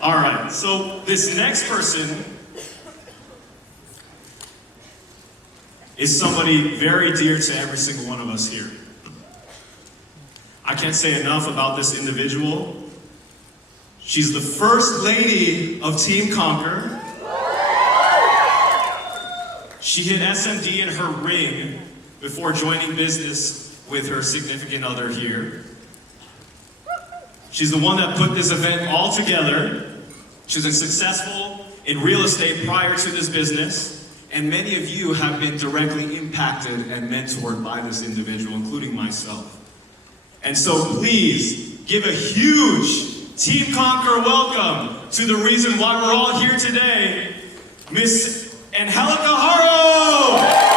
All right, so this next person is somebody very dear to every single one of us here. I can't say enough about this individual. She's the first lady of Team Conquer. She hit SMD in her ring before joining business with her significant other here. She's the one that put this event all together. She was successful in real estate prior to this business, and many of you have been directly impacted and mentored by this individual, including myself. And so please give a huge Team Conquer welcome to the reason why we're all here today, Miss Angelica Haro!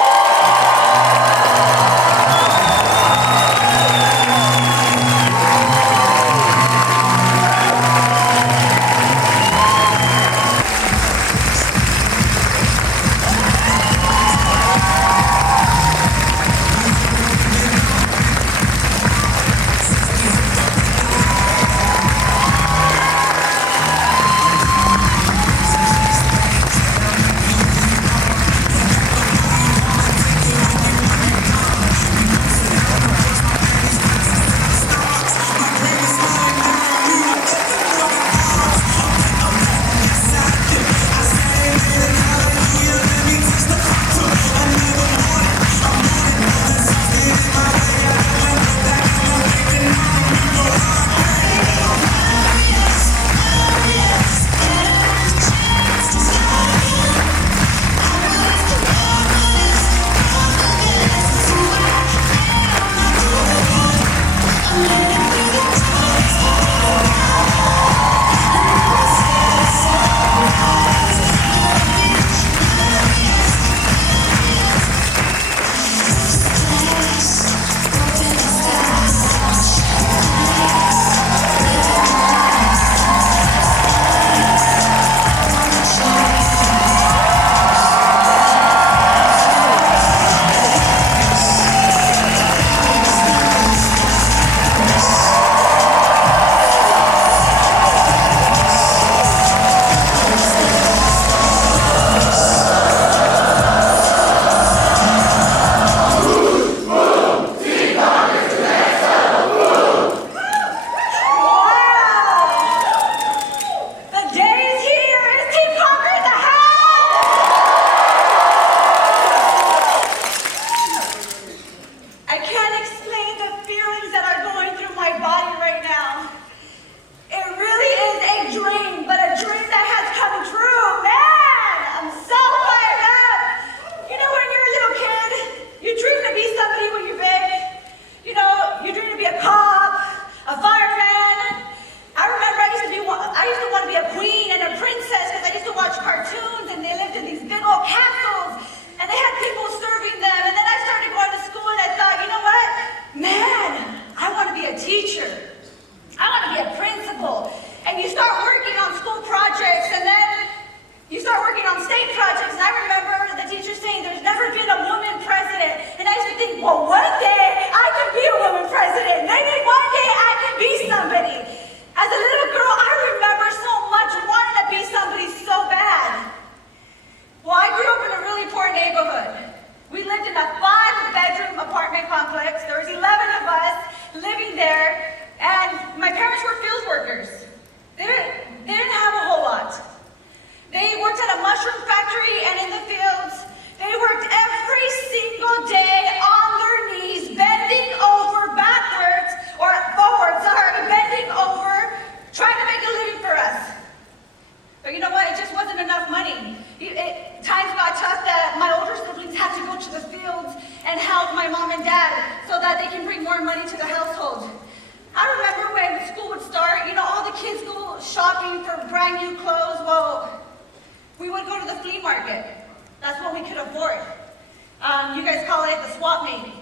You guys call it the swap meet.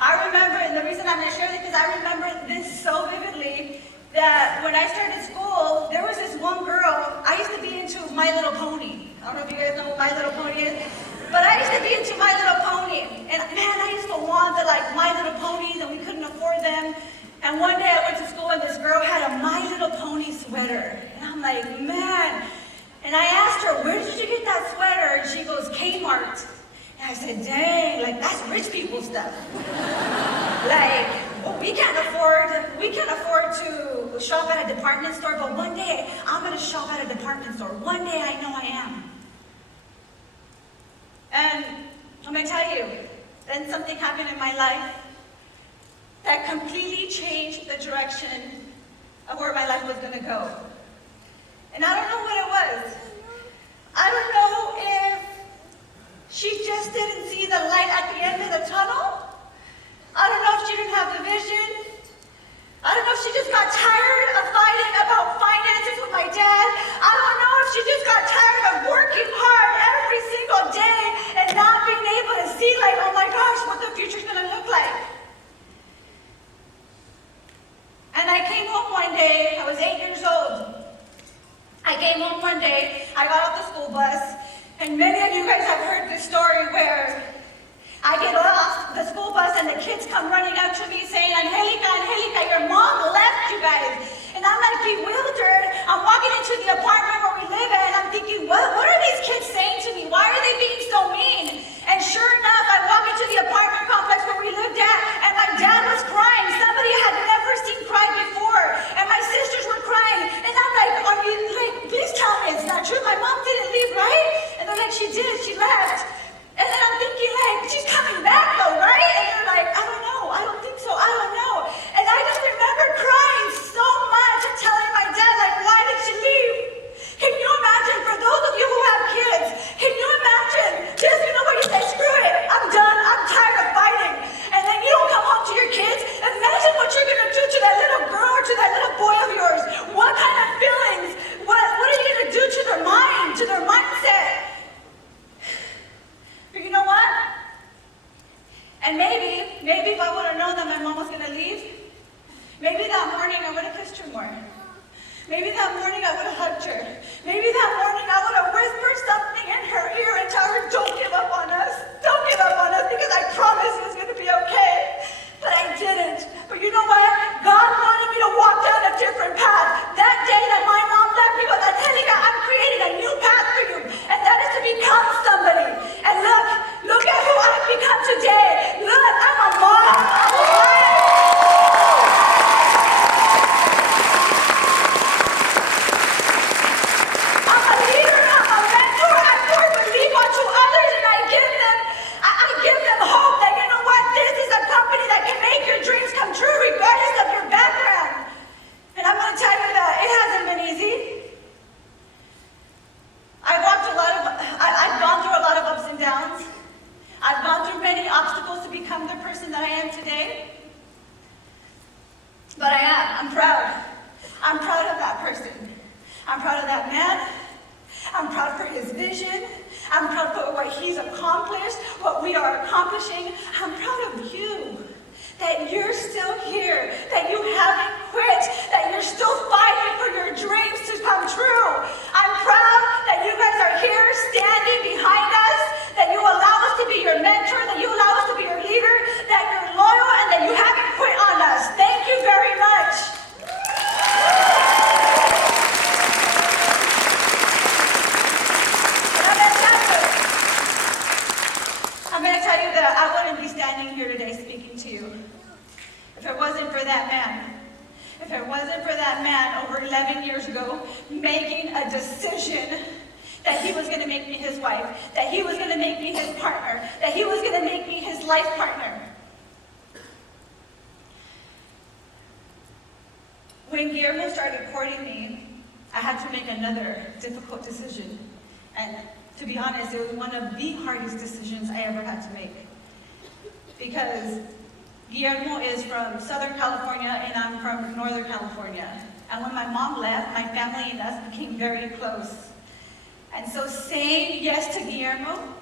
I remember, and the reason I'm going to share this is because I remember this so vividly, that when I started school, there was this one girl. I used to be into My Little Pony. I don't know if you guys know what My Little Pony is, but I used to be into My Little Pony. And man, I used to want the My Little Ponies, and we couldn't afford them. And one day I went to school, and this girl had a My Little Pony sweater. And I'm like, man, And I said, dang, like that's rich people stuff. Like, well, we can't afford to shop at a department store, but one day I'm gonna shop at a department store. One day I know I am. And I'm gonna tell you, then something happened in my life that completely changed the direction of where my life was gonna go. And I don't know what it was. I don't know if she just didn't see the light at the end of the tunnel. I don't know if she didn't have the vision. I don't know if she just got tired of fighting about finances with my dad. I don't know if she just got tired of working hard every single day and not being able to see, like, oh my gosh, what the future's gonna look like. And I came home one day, I was 8 years old. I came home one day, I got off the school bus, and many of you guys have heard this story where I get off the school bus and the kids come running up to me saying, Angelica, your mom left you guys. And I'm like bewildered. I'm walking into the apartment where we live at and I'm thinking, what are these kids saying to me? Why are they being so mean? And sure enough, I walk into the apartment complex where we lived at and my dad was crying. Somebody I had never seen cry before. And my sisters were crying. And I'm like, are you like, please tell me it's not true. My mom didn't leave, right? And they're like, she did, she left. And then I'm thinking, like, she's coming back though, right? And they're like, I don't know, I don't think so, I don't know. And I just remember crying so much and telling my dad, like, why did she leave? Can you imagine, for those of you who have kids, can you imagine, just, you know what, you say, screw it, I'm done, I'm tired of fighting. And then you don't come home to your kids, imagine what you're gonna do to that little girl or to that little boy of yours. What kind of feelings, what are you gonna do to their mind, to their mindset? But you know what? And maybe if I would have known that my mom was going to leave, maybe that morning I would have kissed her more. Maybe that morning I would have hugged her. Maybe that morning I would have whispered something in her ear and tell her, don't give up on us. Don't give up on us because I promise it was going to be okay. But I didn't. But you know what? God wanted me to walk down a different path. That day that my mom left me was, Angelica, I'm creating a new path for you. And that is to become somebody. And look at who I've become today. Look, I'm a mom. I'm a wife. I'm a leader. I'm a mentor. I pour belief onto others and I give them hope that, you know what, this is a company that can make your dreams come true regardless of your background. And I'm going to tell you that it hasn't been easy. I've gone through a lot of ups and downs. I've gone through many obstacles to become the person that I am today. But I'm proud. I'm proud of that person. I'm proud of that man. I'm proud for his vision. I'm proud for what he's accomplished, what we are accomplishing. I'm proud of you. That you're still here, that you haven't quit, that you're still fighting for your dreams to come true. I'm proud that you guys are here standing behind us, that you allow us to be your mentor, that you allow us to be your leader, that you're loyal, and that you haven't quit on us. Thank you very much. I'm going to tell you that I wouldn't be standing here today speaking to you if it wasn't for that man. If it wasn't for that man over 11 years ago making a decision that he was going to make me his wife, that he was going to make me his partner, that he was going to make me his life partner. When Guillermo started courting me, I had to make another difficult decision. And to be honest, it was one of the hardest decisions I ever had to make. Because Guillermo is from Southern California and I'm from Northern California. And when my mom left, my family and us became very close. And so saying yes to Guillermo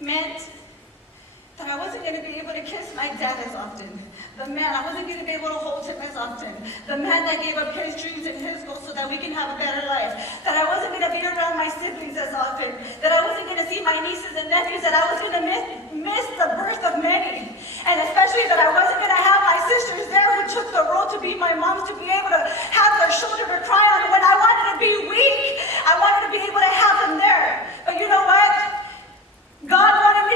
meant that I wasn't going to be able to kiss my dad as often. The man, I wasn't going to be able to hold him as often. The man that gave up his dreams and his goals so that we can have a better life. That I wasn't going to be around my siblings as often. That I wasn't going to see my nieces and nephews. That I was going to miss the birth of many. And especially that I wasn't going to have my sisters there who took the role to be my moms, to be able to have their shoulder to cry on when I wanted to be weak. I wanted to be able to have them there. But you know what? God wanted me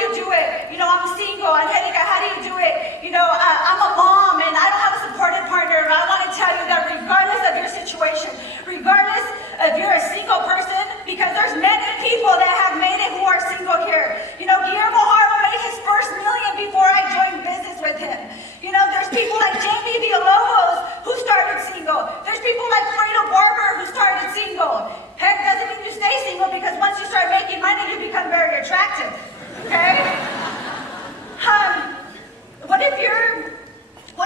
you do it? I'm single. Angelica, how do you do it? I'm a mom and I don't have a supportive partner. And I want to tell you that regardless of your situation, regardless if you're a single person, because there's many people that have made it who are single here. Guillermo Haro made his first million before I joined business with him. There's people like Jamie Villalobos who started single. There's people like Fredo Barber who started single. Heck, doesn't mean you stay single, because once you start making money, you become very attractive. Okay? What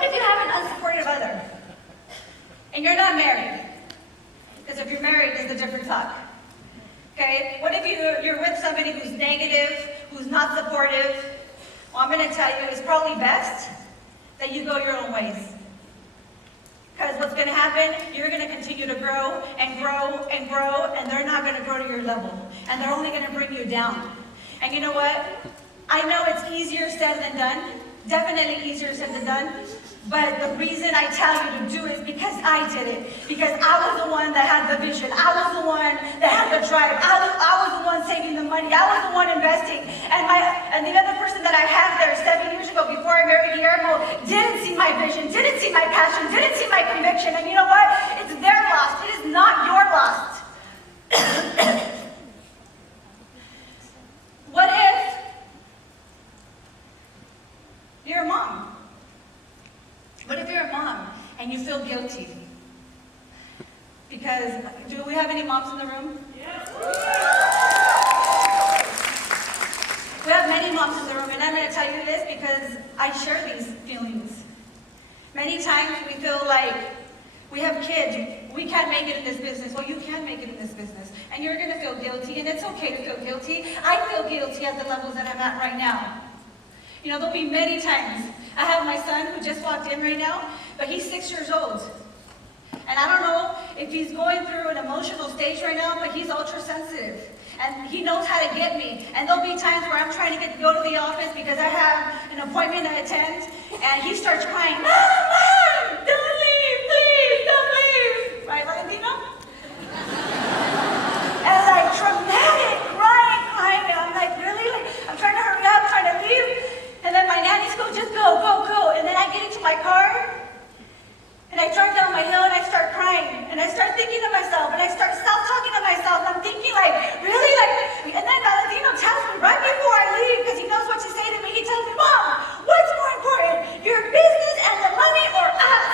if you have an unsupportive other and you're not married? Because if you're married, it's a different talk. Okay? What if you're with somebody who's negative, who's not supportive? Well, I'm going to tell you, it's probably best that you go your own ways. Because what's going to happen, you're going to continue to grow and grow and grow, and they're not going to grow to your level. And they're only going to bring you down. And you know what? I know it's easier said than done. Definitely easier said than done. But the reason I tell you to do it is because I did it. Because I was the one that had the vision. I was the one that had the drive. I was the one saving the money. I was the one investing. And the other person that I had there 7 years ago before I married Guillermo didn't see my vision, didn't see my passion, didn't see my conviction. And you know what? It's their loss. It is not your loss. What if you're a mom? What if you're a mom and you feel guilty? Because, do we have any moms in the room? Yes. We have many moms in the room, and I'm going to tell you this because I share these feelings. Many times we feel like we have kids, we can't make it in this business. Well, you can make it in this business, and you're going to feel guilty, and it's okay to feel guilty. I feel guilty at the levels that I'm at right now. There'll be many times. I have my son who just walked in right now, but he's 6 years old. And I don't know if he's going through an emotional stage right now, but he's ultra sensitive. And he knows how to get me. And there'll be times where I'm trying to go to the office because I have an appointment to attend, and he starts crying, Mom, don't leave, please, don't leave. Right, Valentino? And like dramatic crying, and I'm like, really? I'm trying to hurry up, trying to leave. And then my nannies go, just go, go, go. And then I get into my car, and I drive down my hill, and I start crying. And I start thinking to myself, and I start self-talking to myself. And I'm thinking really? And then Valentino tells me right before I leave, because he knows what to say to me, he tells me, Mom, what's more important, your business and the money or us?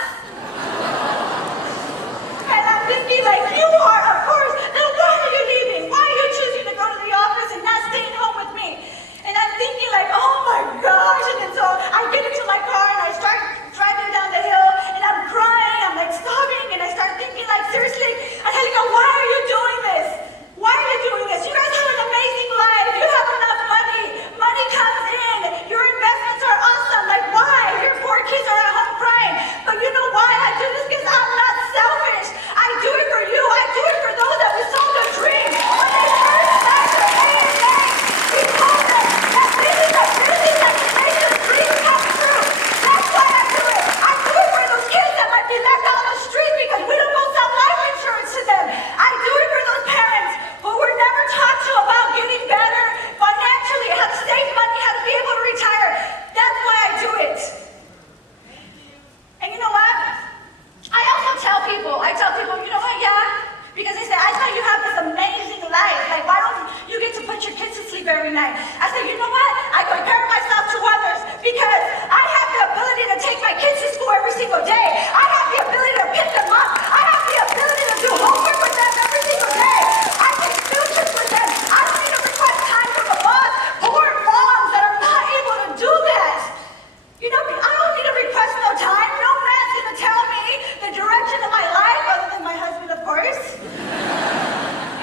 And I'm thinking you are, of course. Then why are you leaving? Why are you choosing to go to the office and not staying home with me? And I'm thinking oh my gosh. And then so I get into my car and I start driving down the hill and I'm crying, I'm sobbing, and I start thinking seriously, Angelica, why are you doing this? Why are you doing this? You guys have an amazing life. You have enough money. Money comes in. Your investments are awesome. Why? Your poor kids are at home crying. But you know why I do this? Because I'm not selfish. I do it for you. I do it for those that we sold a dream. When they first started the AMA, we told them that this is a business that can make the dream come true. That's why I do it. I do it for those kids that might be left out on the street because we don't go sell life insurance to them. I do it for those parents who were never taught to about getting better financially, how to save money, how to be able to retire. That's why I do it. And you know what? I also tell people, you know what, because they say, I thought you have this amazing life. Why don't you get to put your kids to sleep every night? I say, you know what? I compare myself to others because I have the ability to take my kids to school every single day. I have the ability to pick them up. I have the ability to do homework with them every single day. I take field trips with them. I don't need to request time from a boss. Poor moms that are not able to do that. I don't need to request no time. No man's going to tell me the direction of my life other than my husband, of course.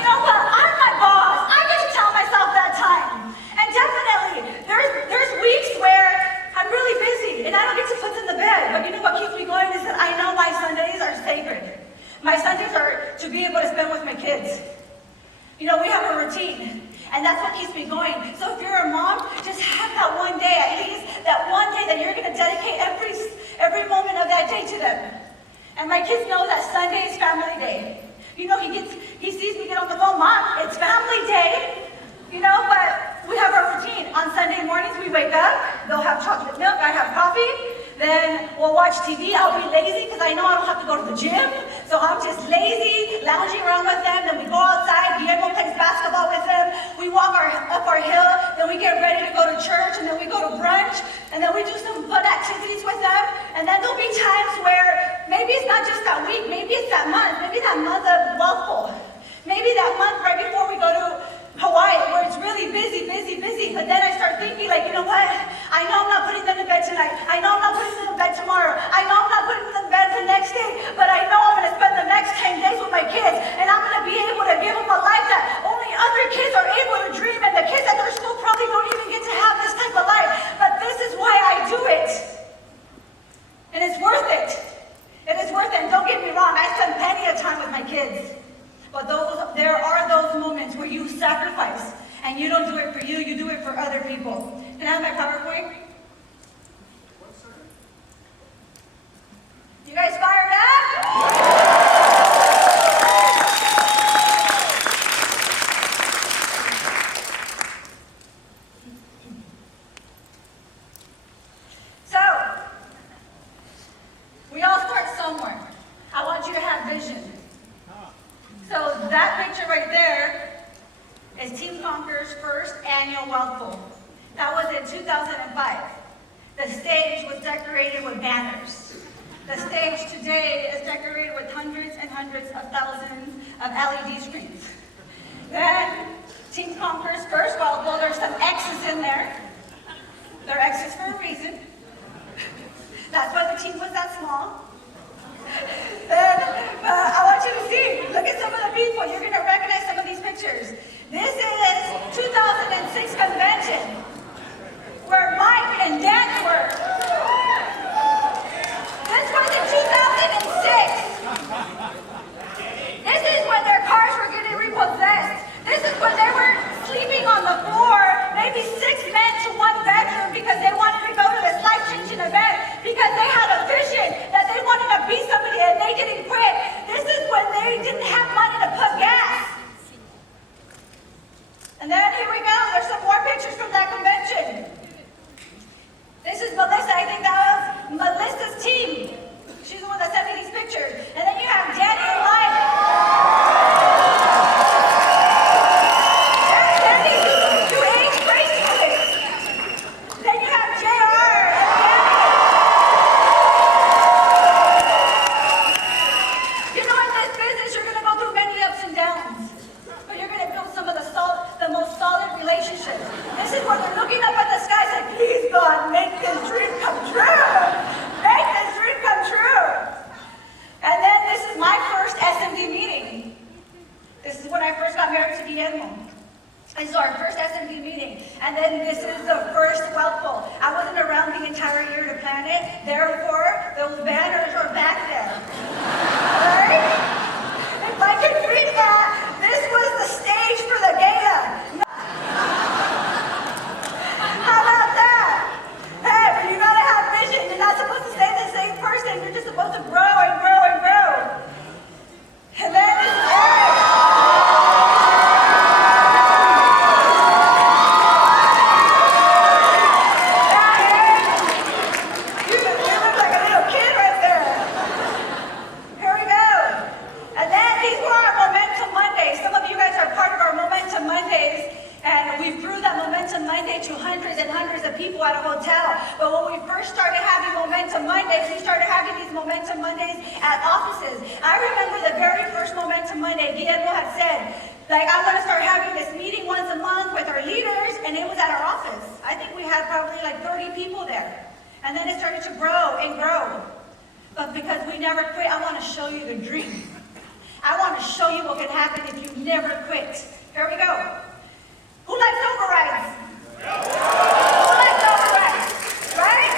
But I'm my boss. I get to tell myself that time. And definitely, there's weeks where I'm really busy and I don't get to put them to bed. But you know what keeps me going is that I know my Sundays are sacred. My Sundays are to be able to spend with my kids. We have a routine. And that's what keeps me going. So if you're a mom, just have that one day, at least that one day that you're going to dedicate every moment of that day to them. And my kids know that Sunday is family day. He sees me get on the phone, Mom, it's family day. But we have our routine. On Sunday mornings, we wake up, they'll have chocolate milk, I have coffee, then we'll watch TV. I'll be lazy because I know I don't have to go to the gym, so I'm just lazy, lounging around with them. Then we go outside, Guillermo plays basketball with them, we walk up our hill, then we get ready to go to church, and then we go to brunch, and then we do some fun activities with them, and then there'll be times where maybe it's not just that week, maybe it's that month, maybe that month of wealthful, maybe that month right before we go to Hawaii, where it's really busy, but then I start thinking, like, you know what? I know I'm not putting them to bed tonight. I know I'm not putting them to bed tomorrow. I know I'm not putting them to bed the next day, but I know I'm going to spend the next 10 days with my kids, and I'm going to be able to give them a life that only other kids are able to dream, and the kids at their school probably don't even get to have this type of life, but this is why I do it. And it's worth it. It is worth it, and don't get me wrong, I spend plenty of time with my kids. But there are those moments where you sacrifice, and you don't do it for you, you do it for other people. Can I have my PowerPoint? You guys fired up? So, we all start somewhere. I want you to have vision. So that picture right there is Team Conqueror's first annual Wealth Bowl. That was in 2005. The stage was decorated with banners. The stage today is decorated with hundreds and hundreds of thousands of LED screens. Then Team Conqueror's first Wealth Bowl, there's some X's in there. They're X's for a reason. That's why the team was that small. And I want you to see, look at some of the people. You're going to recognize some of these pictures. This is 2006 convention, where Mike and Dan were. This was in 2006. This is when their cars were getting repossessed. This is when they were sleeping on the floor, maybe 6 men to 1 bedroom, because they wanted to go to this life-changing event, because they had a vision that they wanted to be somebody and they didn't quit. This is when they didn't have money to put gas. And then here we go, there's some more pictures from that convention. This is Melissa, I think that was Melissa's team. She's the one that sent me these pictures. And then you have Danny and Mike. Danny, you age gracefully. Then you have JR and Danny. You know, in this business, you're going to go through many ups and downs. But you're going to build some of the most solid relationships. This is where they're looking up at the sky saying, please God, make this dream come true. Make this dream come true. And then this is my first SMD meeting. This is when I first got married to Guillermo. This is our first SMD meeting. And then this is the first Wealth Bowl. I wasn't around the entire year to plan it. Therefore, those banners are back there. Alright? If I could read that, this was the stage for the gala. How about that? Hey, but you gotta have vision. You're not supposed to stay the same person. You're just supposed to grow and grow and grow. And then this is Eric. You look like a little kid right there. Here we go. And then these were our Momentum Mondays. Some of you guys are part of our Momentum Mondays. And we grew that Momentum Monday to hundreds and hundreds of people at a hotel. But when we first started having Momentum Mondays, we started having these Momentum Mondays at offices. I remember the very first Momentum Monday, Guillermo had said, like, I'm going to start having this meeting once a month with our leaders, and it was at our office. I think we had probably like 30 people there. And then it started to grow and grow. But because we never quit, I want to show you the dream. I want to show you what can happen if you never quit. Here we go. Who likes overrides? Who likes overrides? Right?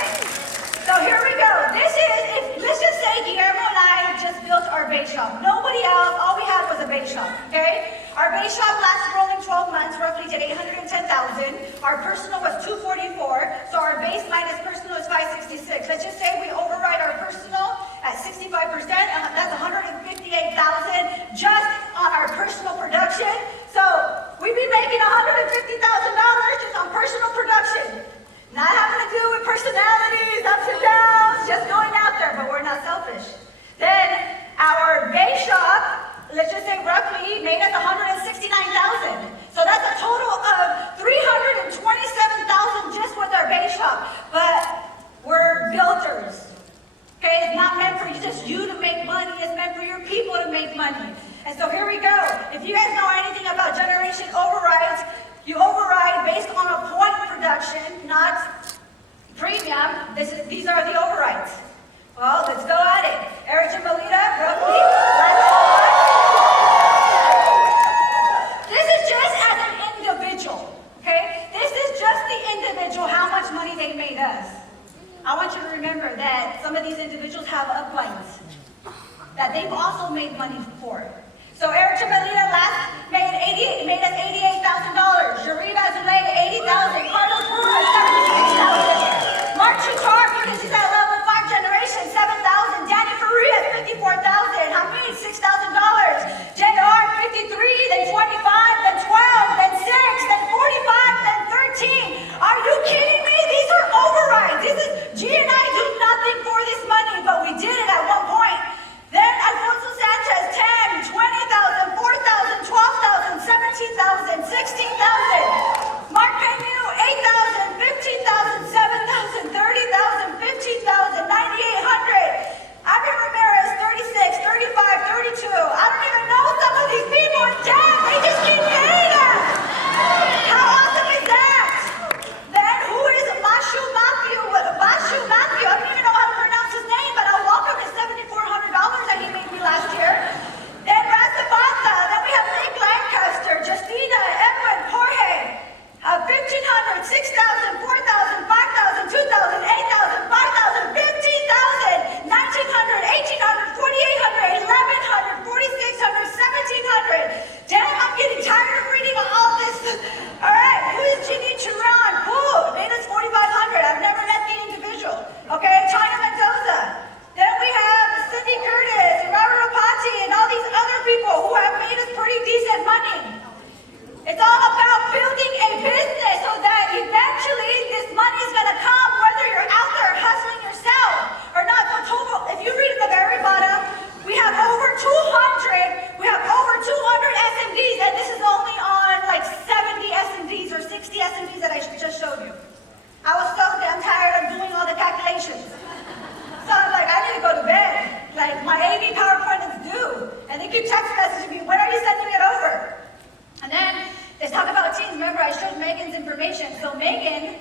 So here we go. Let's just say Guillermo and I just built our bake shop. Nobody else, all we had was a bake shop, okay? Our bake shop lasted rolling 12 months, roughly did 810,000. Our personal was 244, so our base minus personal is 566. Let's just say we override our personal at 65%, that's 158,000 just on our personal production. So we'd be making $150,000 just you guys know anything about generation overrides, you override based on a point production, not premium. These are the overrides. Well, let's go at it. Eric and Melita, roughly, last one. This is just as an individual, okay? This is just the individual, how much money they made us. I want you to remember that some of these individuals have uplines that they've also made money for. So Eric and Melita last made us $88,000. Jarita Zulay, $80,000. Carlos Brewer, $76,000. Mark Chutar, because he's at level 5 generation, $7,000. Danny Faria, $54,000. Hamid, $6,000. JR, $53,000, then $25,000, then $12,000, then $6,000, then $45,000, then $13,000. Are you kidding me? These are overrides. G and I do nothing for this money, but we did it at one point. Then Alfonso Sanchez, 10, 20,000, 4,000, 12,000, 17,000, 16,000. Mark Penu, 8,000, 15,000, 7,000, 30,000, 15,000, 9,800. Abby Ramirez, 36, 35, 32. I don't even know some of these people. Damn, they just keep paying us. How awesome is that? Then who is Mashu Matthew? I don't even know how to pronounce his name, but I'll welcome his $7,400 that he made me last year. Then Razabata. Then we have Nick Lancaster, Justina, Edwin, Jorge. 1,500, 6,000, 4,000, 5,000, 2,000, 8,000, 5,000, 15,000, 1,900, 1,800, 4,800, 1,100, 4,600, 1,700. Damn, I'm getting tired of reading all this. All right, who is Ginny Chiron? Who made us 4,500? I've never met the individual. Okay, China Mendoza. Then we have Cindy Curtis and Robert Opati and all these other people who have made us pretty decent money. It's all about building a business so that eventually this money is going to come whether you're out there hustling yourself or not. So if you read at the very bottom, we have over 200 SMDs, and this is only on like 70 SMDs or 60 SMDs that I just showed you. I was so damn tired of doing all the calculations. So I'm like, I need to go to bed. Like, my AV PowerPoint is due. And they keep text messaging me, when are you sending it over? And then, let's talk about teams. Remember, I showed Megan's information. So Megan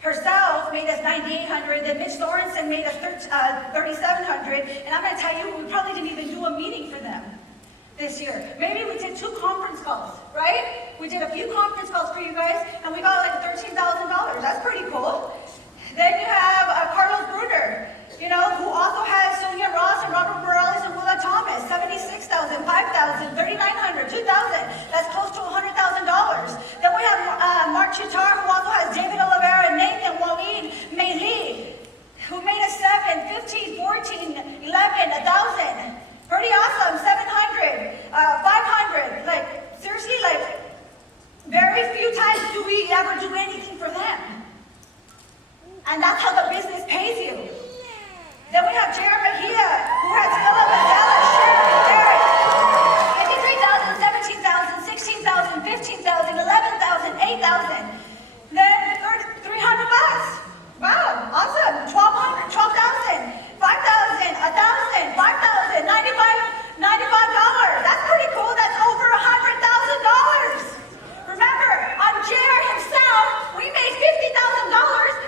herself made us 9,800. Then Mitch Sorensen made us 3,700. And I'm going to tell you, we probably didn't even do a meeting for them this year. Maybe we did 2 conference calls, right? We did a few conference calls for you guys, and we got like $13,000. That's pretty cool. Then you have Carlos Bruder, who also has Sonia Ross and Robert Morales and Willa Thomas, 76,000, 5,000, 3,900, 2,000. That's close to $100,000. Then we have Mark Chitar, who also has David Oliveira, Nathan, Waleed, Maylee, who made us 7, 15, 14, 11, 1,000. Pretty awesome, 700, 500. Like, seriously, like, very few times do we ever do anything for them. And that's how the business pays you. Then we have Jared Mejia, who has Philip Azella, Sharon, Derek. 53,000, 17,000, 16,000, 15,000, 11,000, 8,000. Then $300. Wow, awesome. 1,200, 12,000, 5,000, 1,000, 5,000, $95. That's pretty cool. That's over $100,000. Remember, on Jared himself, we made $50,000,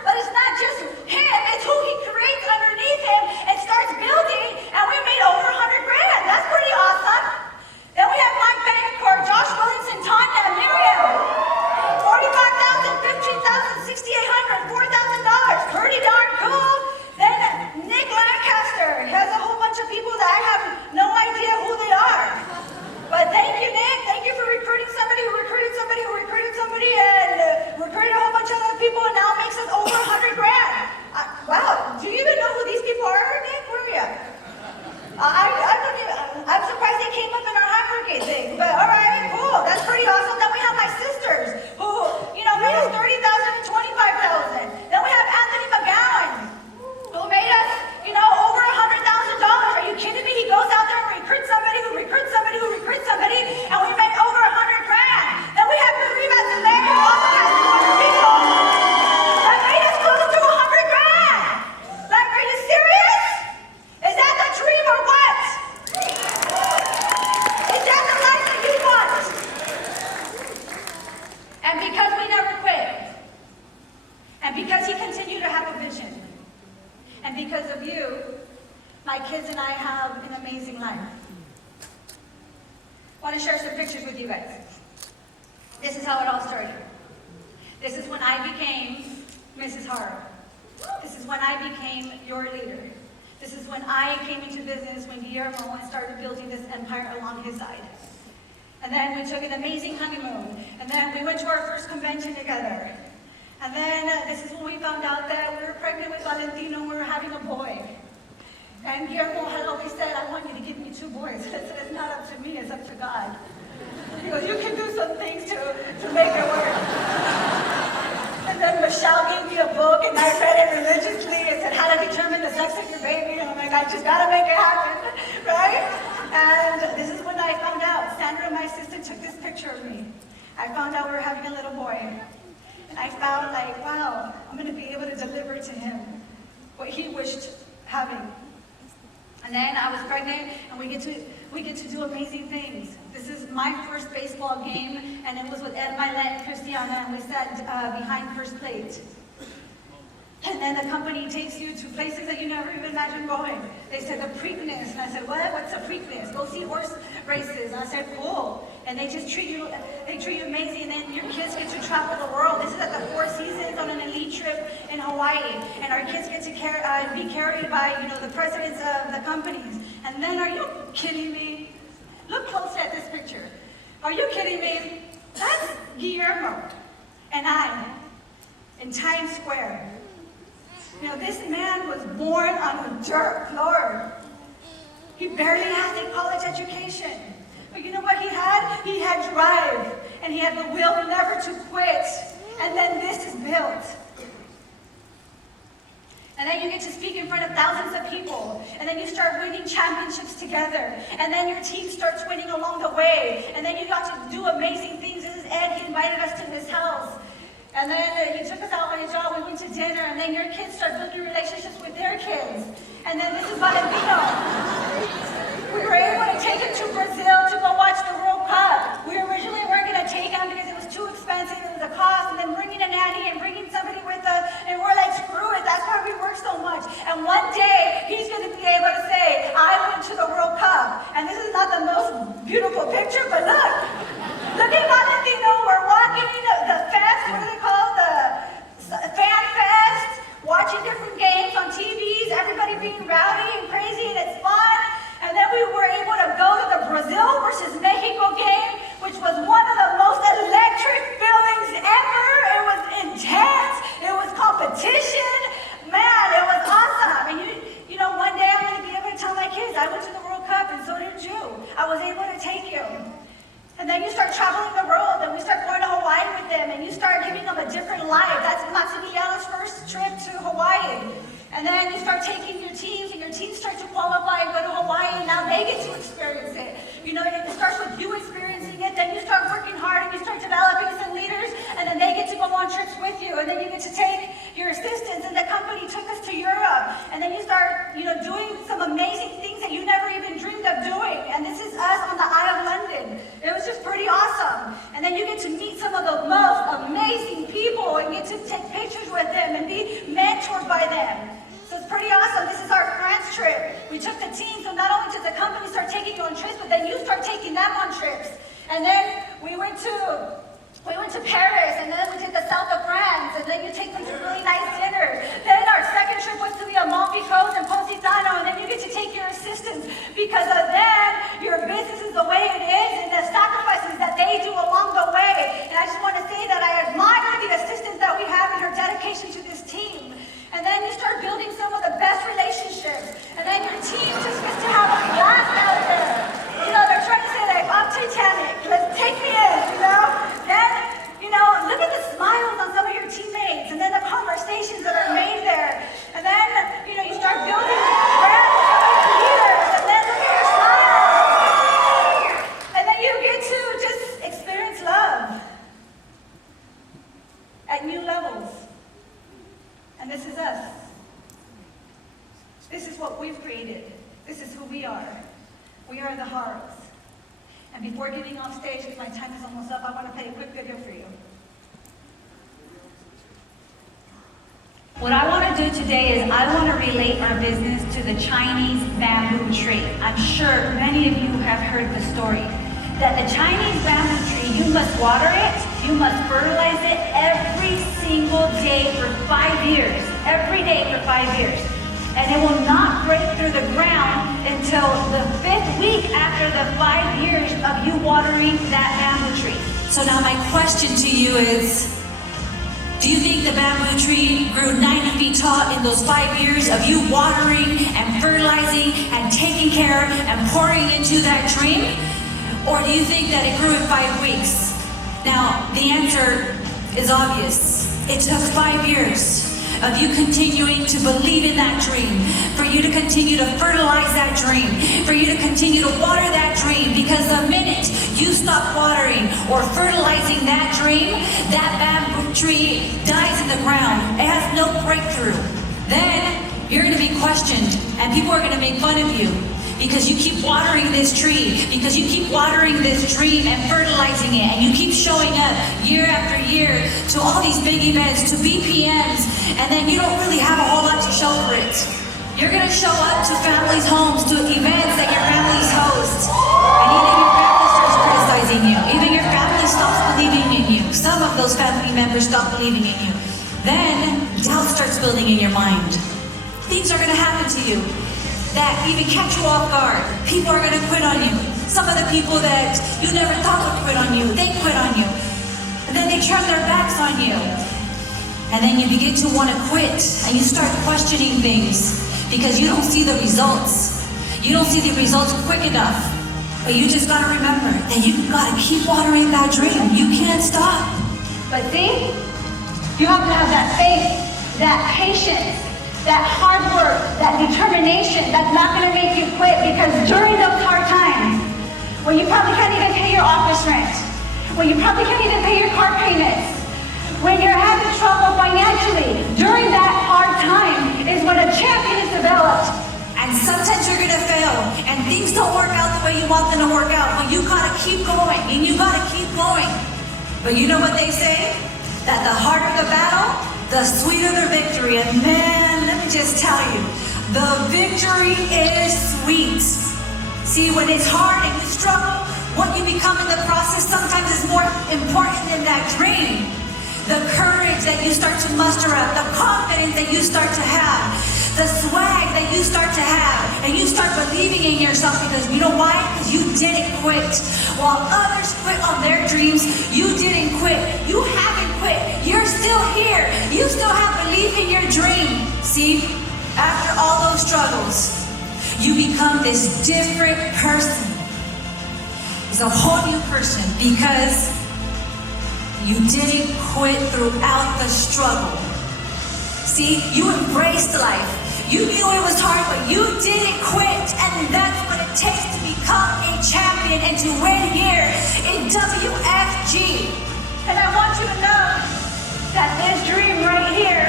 but it's not just him, it's who he creates underneath him and starts building, and we made over And because he continued to have a vision, and because of you, my kids and I have an amazing life. I want to share some pictures with you guys. This is how it all started. This is when I became Mrs. Haro. This is when I became your leader. This is when I came into business when Guillermo and started building this empire along his side. And then we took an amazing honeymoon. And then we went to our first convention together. And then this is when we found out that we were pregnant with Valentino and we were having a boy. And Guillermo had always said, I want you to give me 2 boys. I said, it's not up to me, it's up to God. He goes, you can do some things to make it work. And then Michelle gave me a book and I read it religiously. It said, how to determine the sex of your baby. And I'm like, I just gotta make it happen, right? And this is when I found out. Sandra, my assistant, took this picture of me. I found out we were having a little boy. And I felt like, wow, I'm gonna be able to deliver to him what he wished having. And then I was pregnant, and we get to do amazing things. This is my first baseball game, and it was with Ed Milet and Christiana, and we sat behind first plate. And then the company takes you to places that you never even imagined going. They said the Preakness, and I said, what? What's a Preakness? Go see horse races. And I said, cool. And they just treat you amazing, and then your kids get to travel the world. This is at the 4 Seasons on an elite trip in Hawaii, and our kids get to be carried by, the presidents of the companies. And then, are you kidding me? Look closely at this picture. Are you kidding me? That's Guillermo and I in Times Square. This man was born on a dirt floor. He barely had a college education. But you know what he had? He had drive, and he had the will never to quit. And then this is built. And then you get to speak in front of thousands of people. And then you start winning championships together. And then your team starts winning along the way. And then you got to do amazing things. This is Ed. He invited us to his house. And then he took us out on his job. We went to dinner. And then your kids start building relationships with their kids. And then this is Valentino. We were able to take him to Brazil to go watch the World Cup. We originally weren't going to take him because it was too expensive. It was a cost. And then bringing a nanny and bringing somebody with us. And we're like, screw it. That's why we work so much. And one day, he's going to be able to say, I went to the World Cup. And this is not the most beautiful picture, but look. Look at Valentino. We're walking the fest. What do they call it? The fan fest. Watching different games on TVs. Everybody being rowdy and crazy, and it's fun. And then we were able to go to the Brazil versus Mexico game, which was one of the most electric feelings ever. It was intense. It was competition. Man, it was awesome. And one day I'm going to be able to tell my kids, I went to the World Cup, and so did you. I was able to take you. And then you start traveling the world, and we start going to Hawaii with them, and you start giving them a different life. That's Maximiliano's first trip to Hawaii. And then you start taking your teams, and your teams start to qualify and go to Hawaii, and now they get to experience it. It starts with you experiencing it, then you start working hard, and you start developing some leaders, and then they get to go on trips with you, and then you get to take your assistants, and the company took us to Europe, and then you start, doing some amazing things that you never even dreamed of doing, and this is us on the Eye of London. It was just pretty awesome. And then you get to meet some of the most amazing people, and get to take pictures with them, and be mentored by them. So it's pretty awesome. This is our France trip. We took the team, so not only did the company start taking you on trips, but then you start taking them on trips. And then we went to Paris, and then we did the south of France, and then you take them to really nice dinners. Then our second trip was to the Amalfi Coast and Positano, and then you get to take your assistants, because then your business is the way it is, and the sacrifices that they do along the way. And I just want to say that I admire the assistants that we have and her dedication to this team. And then you start building some of the best relationships. And then your team just gets to have a blast out there. They're trying to say, like, I'm Titanic. Let's take me in, Then, look at the smiles on some of your teammates. And then the conversations that are made there. And then, you start building brands with some of your leaders. And then look at your smiles. And then you get to just experience love at new levels. And this is us. This is what we've created. This is who we are. We are the Haros. And before getting off stage, because my time is almost up, I want to play a quick video for you. What I want to do today is I want to relate our business to the Chinese bamboo tree. I'm sure many of you have heard the story that the Chinese bamboo tree, you must water it, you must fertilize it every single day for 5 years, every day for 5 years. And it will not break through the ground until the 5th week after the 5 years of you watering that bamboo tree. So now my question to you is, do you think the bamboo tree grew 90 feet tall in those 5 years of you watering and fertilizing and taking care and pouring into that dream? Or do you think that it grew in 5 weeks? Now, the answer is obvious. It took 5 years of you continuing to believe in that dream, for you to continue to fertilize that dream, for you to continue to water that dream, because the minute you stop watering or fertilizing that dream, that bamboo tree dies in the ground. It has no breakthrough. Then you're going to be questioned, and people are going to make fun of you because you keep watering this tree, because you keep watering this dream and fertilizing it, and you keep showing up year after year to all these big events, to BPMs, and then you don't really have a whole lot to show for it. You're gonna show up to families' homes, to events that your families host, and even your family starts criticizing you. Even your family stops believing in you. Some of those family members stop believing in you. Then doubt starts building in your mind. Things are gonna happen to you that even catch you off guard. People are gonna quit on you. Some of the people that you never thought would quit on you, they quit on you. And then they turn their backs on you. And then you begin to want to quit, and you start questioning things because you don't see the results. You don't see the results quick enough. But you just gotta remember that you gotta keep watering that dream. You can't stop. But see, you have to have that faith, that patience, that hard work, that determination that's not going to make you quit, because during those hard times, when you probably can't even pay your office rent, when you probably can't even pay your car payments, when you're having trouble financially, during that hard time is when a champion is developed. And sometimes you're gonna fail, and things don't work out the way you want them to work out, but you gotta keep going, and you gotta keep going. But you know what they say? That the harder the battle, the sweeter the victory. And man, let me just tell you, the victory is sweet. See, when it's hard and you struggle, what you become in the process sometimes is more important than that dream. The courage that you start to muster up, the confidence that you start to have, the swag that you start to have, and you start believing in yourself, because you know why? Because you didn't quit. While others quit on their dreams, you didn't quit. You haven't quit. You're still here. You still have belief in your dream. See, after all those struggles, you become this different person. It's a whole new person because you didn't quit throughout the struggle. See, you embraced life. You knew it was hard, but you didn't quit. And that's what it takes to become a champion and to win here in WFG. And I want you to know that this dream right here